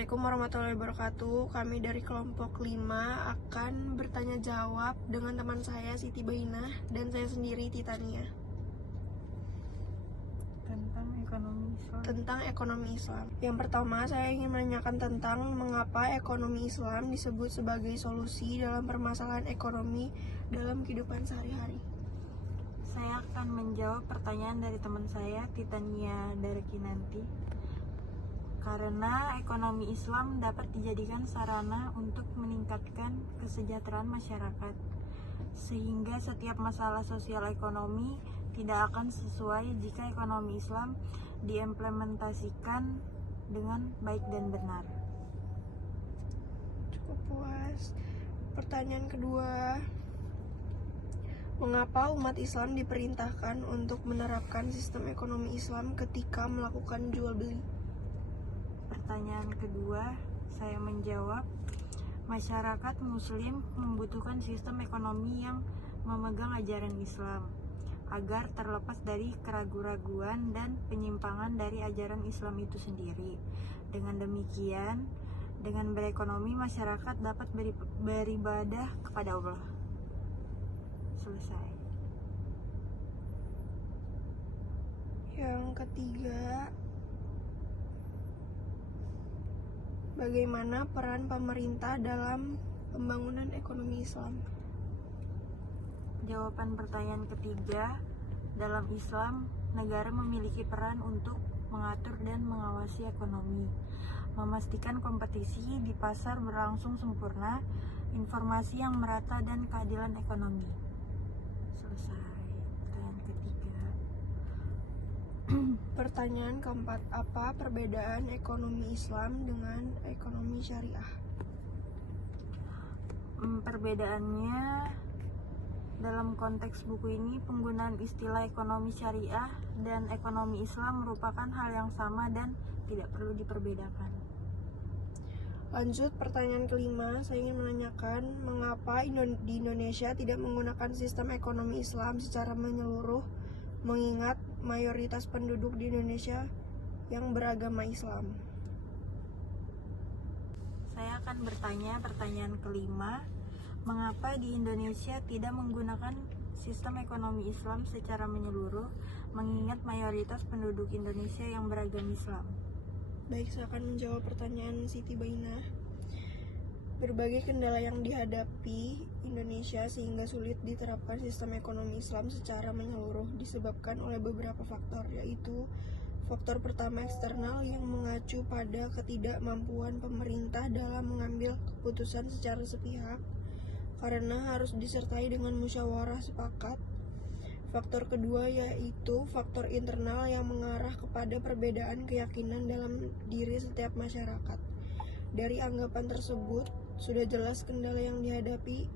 Assalamualaikum warahmatullahi wabarakatuh. Kami dari kelompok 5 akan bertanya jawab dengan teman saya Siti Bainah dan saya sendiri Titania tentang ekonomi Islam. Yang pertama, saya ingin menanyakan tentang mengapa ekonomi Islam disebut sebagai solusi dalam permasalahan ekonomi dalam kehidupan sehari-hari. Saya akan menjawab pertanyaan dari teman saya, Titania Darkinanti. Karena ekonomi Islam dapat dijadikan sarana untuk meningkatkan kesejahteraan masyarakat, sehingga setiap masalah sosial ekonomi tidak akan sesuai jika ekonomi Islam diimplementasikan dengan baik dan benar. Cukup puas. Pertanyaan kedua, mengapa umat Islam diperintahkan untuk menerapkan sistem ekonomi Islam ketika melakukan jual beli? Pertanyaan kedua, saya menjawab, masyarakat Muslim membutuhkan sistem ekonomi yang memegang ajaran Islam agar terlepas dari keraguan-raguan dan penyimpangan dari ajaran Islam itu sendiri. Dengan demikian, dengan berekonomi masyarakat dapat beribadah kepada Allah. Selesai. Yang ketiga, bagaimana peran pemerintah dalam pembangunan ekonomi Islam? Jawaban pertanyaan ketiga, dalam Islam, negara memiliki peran untuk mengatur dan mengawasi ekonomi, memastikan kompetisi di pasar berlangsung sempurna, informasi yang merata, dan keadilan ekonomi. Selesai. Pertanyaan ketiga. Pertanyaan keempat, apa perbedaan ekonomi Islam dengan ekonomi syariah? Perbedaannya, dalam konteks buku ini, penggunaan istilah ekonomi syariah dan ekonomi Islam merupakan hal yang sama dan tidak perlu diperbedakan. Lanjut, pertanyaan kelima, saya ingin menanyakan mengapa di Indonesia tidak menggunakan sistem ekonomi Islam secara menyeluruh, mengingat mayoritas penduduk di Indonesia yang beragama Islam. Saya akan bertanya pertanyaan kelima, mengapa di Indonesia tidak menggunakan sistem ekonomi Islam secara menyeluruh, mengingat mayoritas penduduk Indonesia yang beragama Islam? Baik, saya akan menjawab pertanyaan Siti Bainah. Berbagai kendala yang dihadapi Indonesia sehingga sulit diterapkan sistem ekonomi Islam secara menyeluruh disebabkan oleh beberapa faktor, yaitu faktor pertama eksternal yang mengacu pada ketidakmampuan pemerintah dalam mengambil keputusan secara sepihak karena harus disertai dengan musyawarah sepakat. Faktor kedua yaitu faktor internal yang mengarah kepada perbedaan keyakinan dalam diri setiap masyarakat. Dari anggapan tersebut, sudah jelas kendala yang dihadapi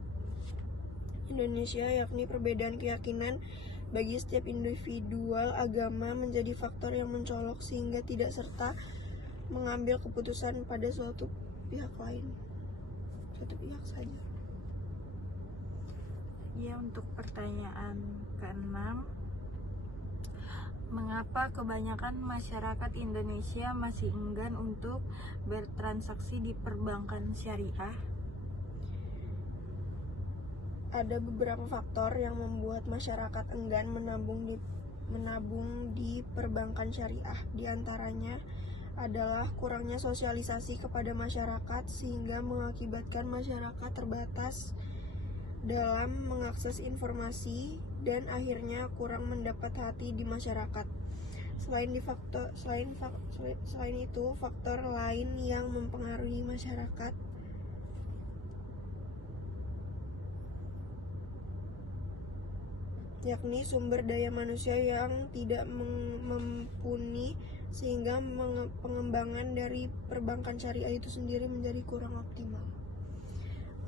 Indonesia, yakni perbedaan keyakinan bagi setiap individual agama menjadi faktor yang mencolok sehingga tidak serta mengambil keputusan pada suatu pihak saja. Ya, untuk pertanyaan keenam, mengapa kebanyakan masyarakat Indonesia masih enggan untuk bertransaksi di perbankan syariah? Ada beberapa faktor yang membuat masyarakat enggan menabung di perbankan syariah. Di antaranya adalah kurangnya sosialisasi kepada masyarakat sehingga mengakibatkan masyarakat terbatas dalam mengakses informasi dan akhirnya kurang mendapat hati di masyarakat. Selain itu, faktor lain yang mempengaruhi masyarakat yakni sumber daya manusia yang tidak mumpuni sehingga pengembangan dari perbankan syariah itu sendiri menjadi kurang optimal.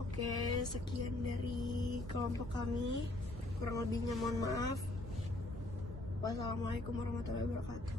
Oke, sekian dari kelompok kami. Kurang lebihnya mohon maaf. Wassalamualaikum warahmatullahi wabarakatuh.